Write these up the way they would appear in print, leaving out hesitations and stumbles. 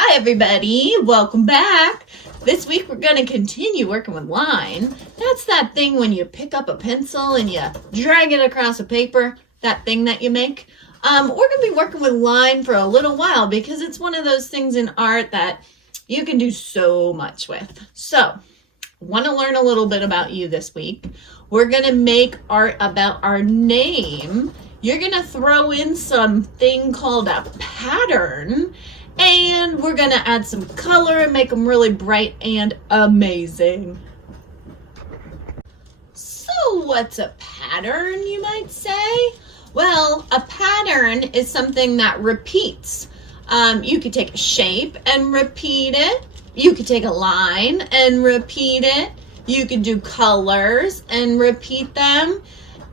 Hi everybody, welcome back. This week we're going to continue working with line. That's that thing when you pick up a pencil and you drag it across a paper, that thing that you make. We're going to be working with line for a little while because it's one of those things in art that you can do so much with. So, want to learn a little bit about you this week. We're going to make art about our name. You're going to throw in something called a pattern. And we're going to add some color and make them really bright and amazing. So what's a pattern, you might say? Well, a pattern is something that repeats. You could take a shape and repeat it. You could take a line and repeat it. You could do colors and repeat them.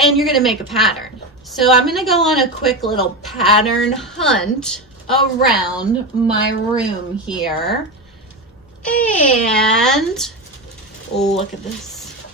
And you're going to make a pattern. So I'm going to go on a quick little pattern hunt around my room here, and look at this.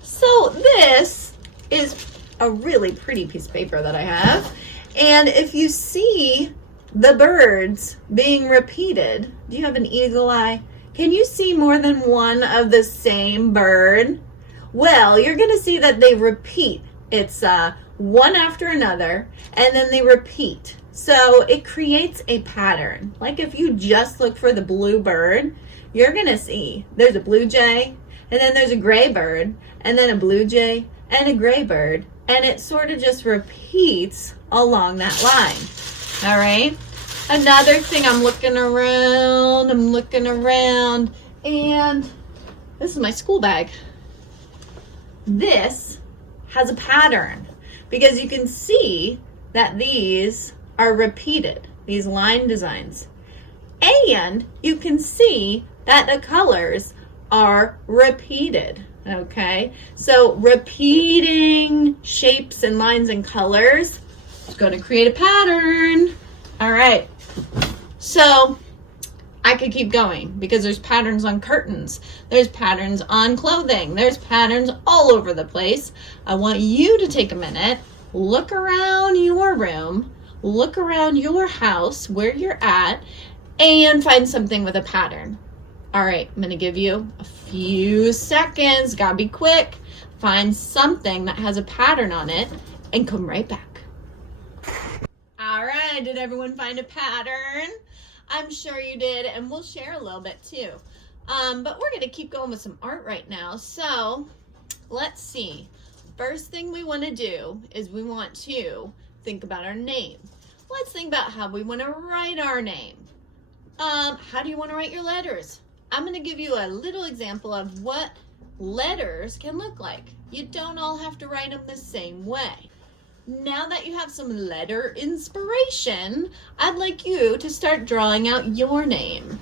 So this is a really pretty piece of paper that I have, and if you see the birds being repeated, do you have an eagle eye? Can you see more than one of the same bird? Well, you're going to see that they repeat. It's one after another, and then they repeat. So it creates a pattern. Like if you just look for the blue bird, you're going to see there's a blue jay, and then there's a gray bird, and then a blue jay, and a gray bird. And it sort of just repeats along that line. All right. Another thing, I'm looking around, and this is my school bag. This has a pattern because you can see that these are repeated, these line designs. And you can see that the colors are repeated, okay? So repeating shapes and lines and colors is going to create a pattern. All right, so I could keep going because there's patterns on curtains, there's patterns on clothing, there's patterns all over the place. I want you to take a minute, look around your room, look around your house, where you're at, and find something with a pattern. All right, I'm going to give you a few seconds. Gotta be quick. Find something that has a pattern on it and come right back. All right, did everyone find a pattern? I'm sure you did, and we'll share a little bit too. But we're going to keep going with some art right now. So let's see. First thing we want to do is we want to think about our name. Let's think about how we want to write our name. How do you want to write your letters? I'm going to give you a little example of what letters can look like. You don't all have to write them the same way. Now that you have some letter inspiration, I'd like you to start drawing out your name.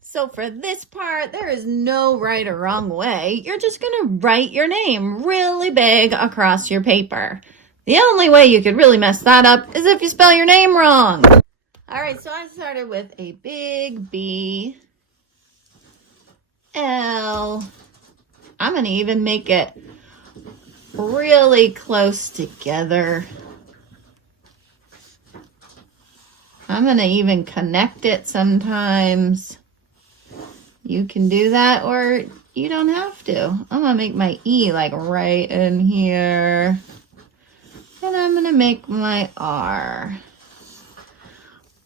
So for this part, there is no right or wrong way. You're just going to write your name really big across your paper. The only way you could really mess that up is if you spell your name wrong. All right, so I started with a big B, L. I'm going to even make it really close together. I'm going to even connect it sometimes. You can do that or you don't have to. I'm going to make my E like right in here. And I'm going to make my R.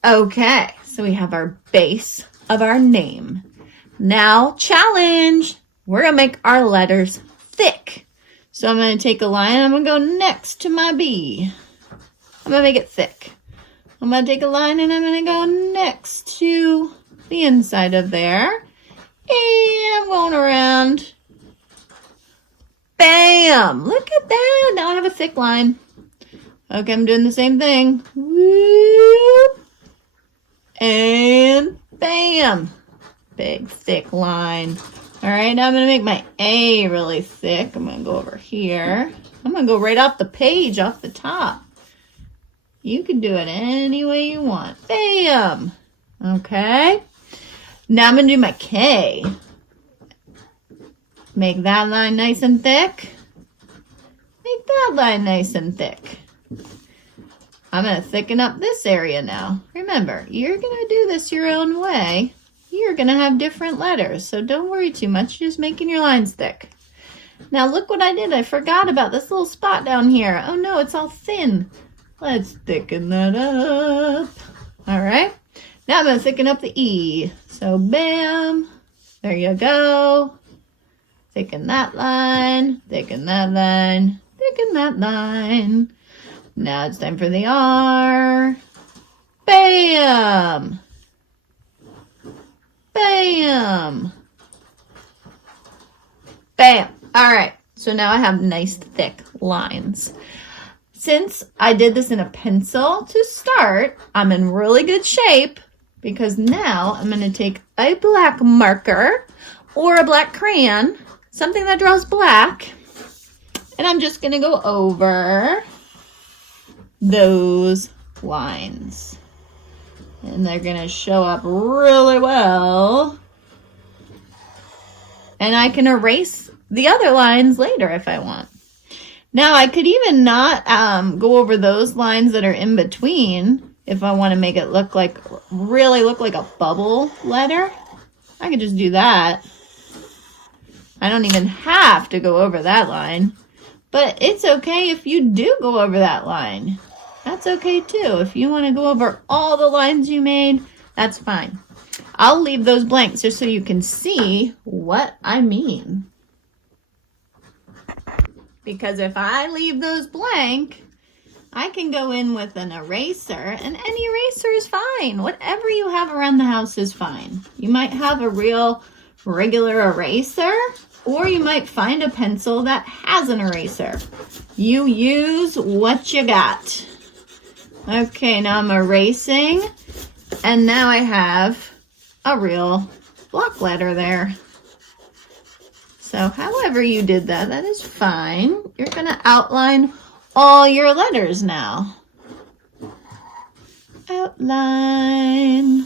Okay, so we have our base of our name. Now, challenge. We're going to make our letters thick. So I'm going to take a line. I'm going to go next to my B. I'm going to make it thick. I'm going to take a line and I'm going to go next to the inside of there. And I'm going around. Bam! Look at that. Now I have a thick line. Okay, I'm doing the same thing. Whoop. And bam. Big, thick line. All right, now I'm going to make my A really thick. I'm going to go over here. I'm going to go right off the page, off the top. You can do it any way you want. Bam. Okay. Now I'm going to do my K. Make that line nice and thick. Make that line nice and thick. I'm going to thicken up this area now. Remember, you're going to do this your own way. You're going to have different letters, so don't worry too much. You're just making your lines thick. Now look what I did. I forgot about this little spot down here. Oh no, it's all thin. Let's thicken that up. All right. Now I'm going to thicken up the E. So bam. There you go. Thicken that line. Thicken that line. Thicken that line. Now it's time for the R. Bam. Bam. Bam. All right. So now I have nice thick lines. Since I did this in a pencil to start, I'm in really good shape because now I'm going to take a black marker or a black crayon, something that draws black, and I'm just going to go over those lines. And they're going to show up really well. And I can erase the other lines later if I want. Now, I could even not go over those lines that are in between if I want to make it really look like a bubble letter. I could just do that. I don't even have to go over that line. But it's okay if you do go over that line. That's okay too. If you want to go over all the lines you made, that's fine. I'll leave those blanks just so you can see what I mean. Because if I leave those blank, I can go in with an eraser, and any eraser is fine. Whatever you have around the house is fine. You might have a real regular eraser, or you might find a pencil that has an eraser. You use what you got. Okay, now I'm erasing, and now I have a real block letter there. So however you did that, that is fine. You're going to outline all your letters now. Outline.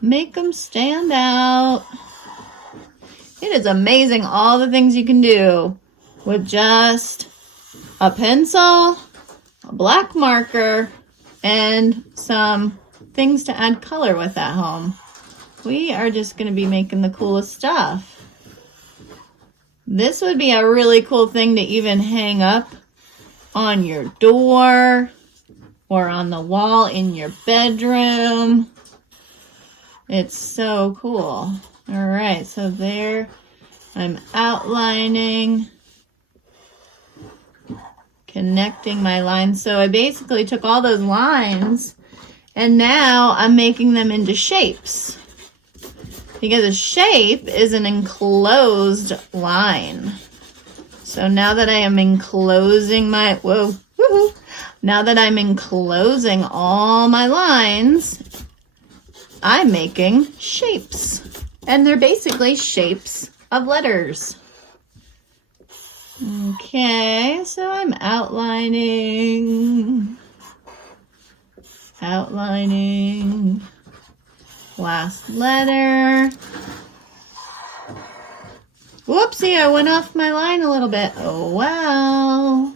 Make them stand out. It is amazing all the things you can do with just a pencil, a black marker, and some things to add color with at home. We are just going to be making the coolest stuff. This would be a really cool thing to even hang up on your door or on the wall in your bedroom. It's so cool. All right, so there I'm outlining, connecting my lines. So I basically took all those lines and now I'm making them into shapes. Because a shape is an enclosed line. So now that I am enclosing now that I'm enclosing all my lines, I'm making shapes. And they're basically shapes of letters. Okay, so I'm outlining. Last letter. Whoopsie, I went off my line a little bit. Oh, well.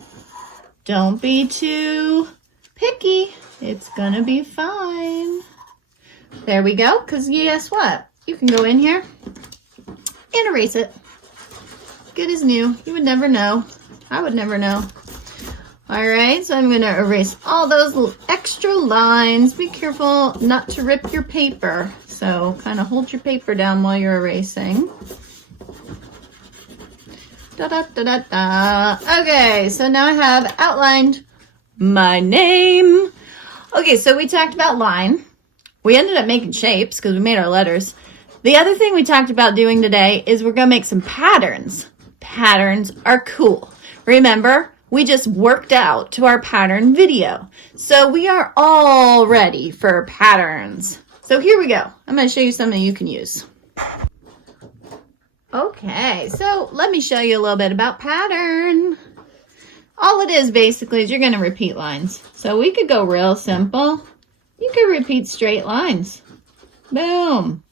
Don't be too picky. It's gonna be fine. There we go, because guess what? You can go in here and erase it. Good as new. You would never know. I would never know. All right, so I'm going to erase all those little extra lines. Be careful not to rip your paper. So kind of hold your paper down while you're erasing. Okay, so now I have outlined my name. Okay, so we talked about line. We ended up making shapes because we made our letters. The other thing we talked about doing today is we're going to make some patterns. Patterns are cool. Remember, we just worked out to our pattern video. So we are all ready for patterns. So here we go. I'm going to show you something you can use. Okay, so let me show you a little bit about pattern. All it is basically is you're going to repeat lines. So we could go real simple. You could repeat straight lines. Boom.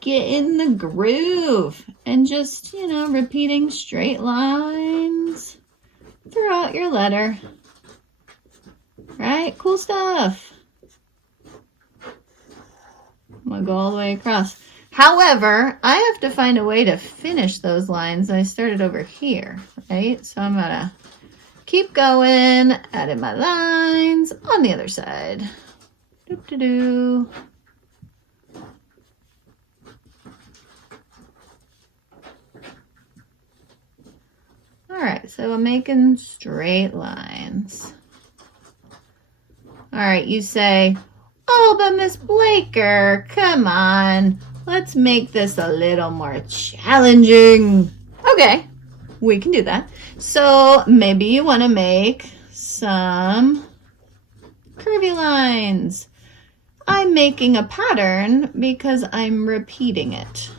Get in the groove and just, repeating straight lines throughout your letter. right, cool stuff. I'm gonna go all the way across. However, I have to find a way to finish those lines. I started over here, right? So I'm gonna keep going, adding my lines on the other side. Doop-de-doo. All right, so I'm making straight lines. All right, you say, oh, but Miss Blaker, come on. Let's make this a little more challenging. Okay, we can do that. So maybe you want to make some curvy lines. I'm making a pattern because I'm repeating it.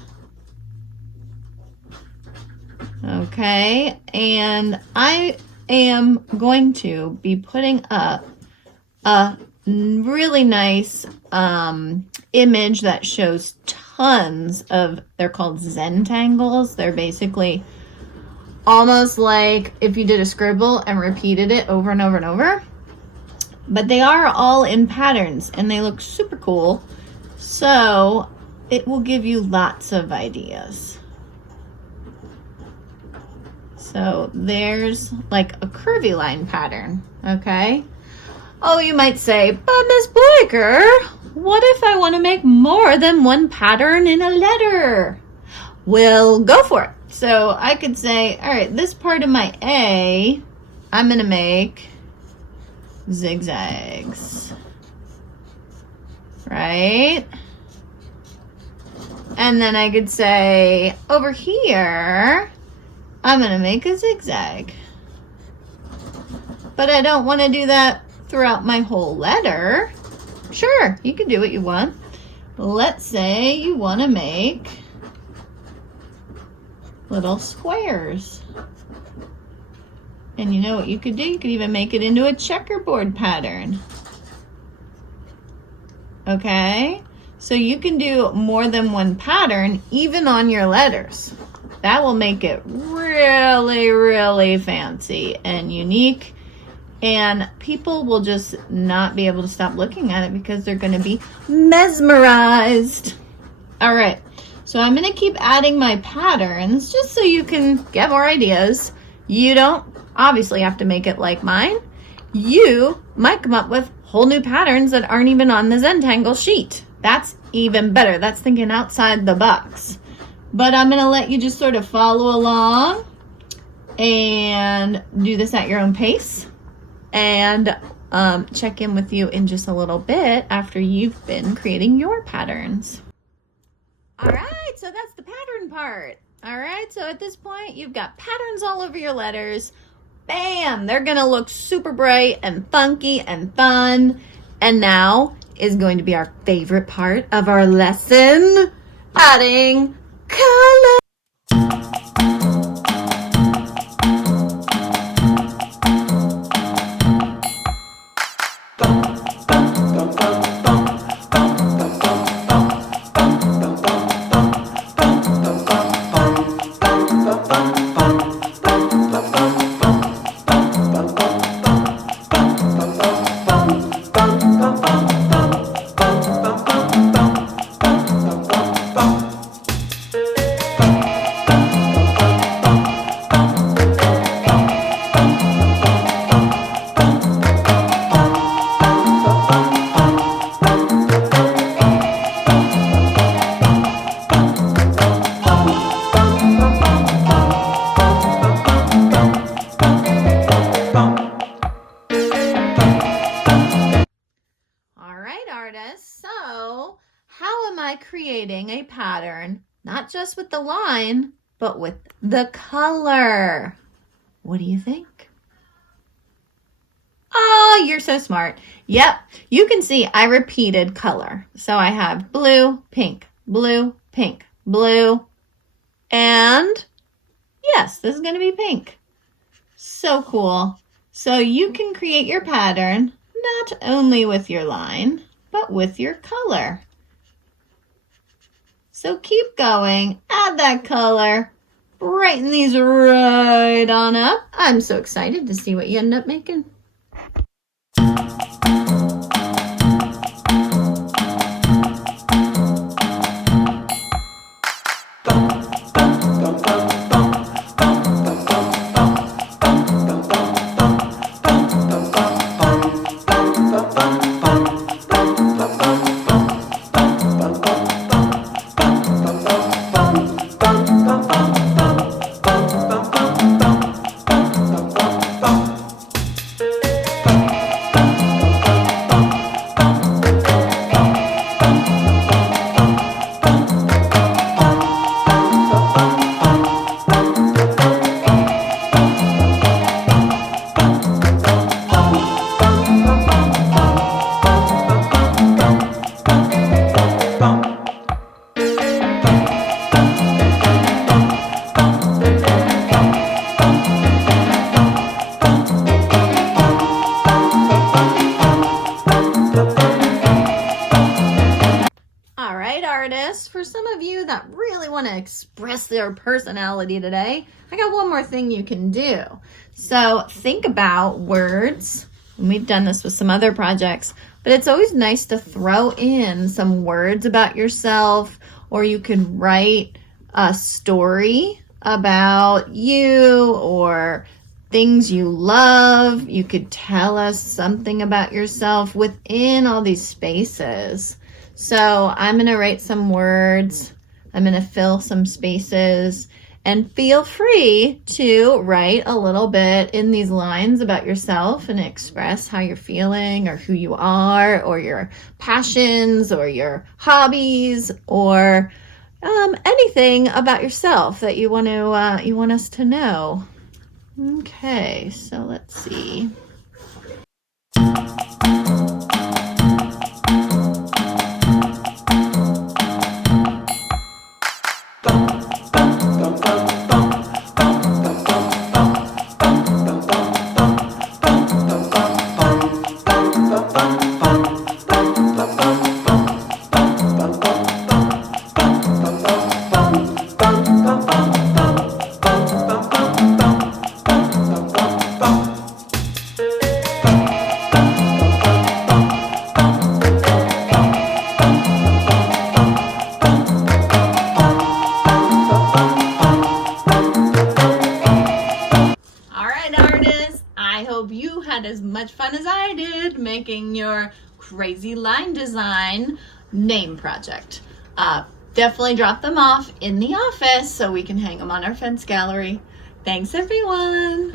Okay, and I am going to be putting up a really nice image that shows tons of, they're called Zentangles. They're basically almost like if you did a scribble and repeated it over and over and over. But they are all in patterns and they look super cool. So it will give you lots of ideas. So there's like a curvy line pattern, okay? Oh, you might say, but Miss Blaker, what if I want to make more than one pattern in a letter? Well, go for it. So I could say, all right, this part of my A, I'm going to make zigzags, right? And then I could say, over here, I'm going to make a zigzag. But I don't want to do that throughout my whole letter. Sure, you can do what you want. Let's say you want to make little squares. And you know what you could do? You could even make it into a checkerboard pattern. Okay? So you can do more than one pattern even on your letters. That will make it really, really fancy and unique. And people will just not be able to stop looking at it because they're going to be mesmerized. All right. So I'm going to keep adding my patterns just so you can get more ideas. You don't obviously have to make it like mine. You might come up with whole new patterns that aren't even on the Zentangle sheet. That's even better. That's thinking outside the box. But I'm going to let you just sort of follow along and do this at your own pace. And check in with you in just a little bit after you've been creating your patterns. All right, so that's the pattern part. All right, so at this point, you've got patterns all over your letters. Bam, they're gonna look super bright and funky and fun. And now is going to be our favorite part of our lesson, adding color. So how am I creating a pattern, not just with the line, but with the color? What do you think? Oh, you're so smart. Yep, you can see I repeated color. So I have blue, pink, blue, pink, blue, and yes, this is going to be pink. So cool. So you can create your pattern not only with your line, but with your color. So keep going, add that color, brighten these right on up. I'm so excited to see what you end up making. that really want to express their personality today, I got one more thing you can do. So think about words. And we've done this with some other projects, but it's always nice to throw in some words about yourself, or you could write a story about you or things you love. You could tell us something about yourself within all these spaces. So I'm going to write some words. I'm going to fill some spaces, and feel free to write a little bit in these lines about yourself and express how you're feeling or who you are or your passions or your hobbies or anything about yourself that you want us to know. Okay, so let's see. I hope you had as much fun as I did making your crazy line design name project. Definitely drop them off in the office so we can hang them on our fence gallery. Thanks, everyone.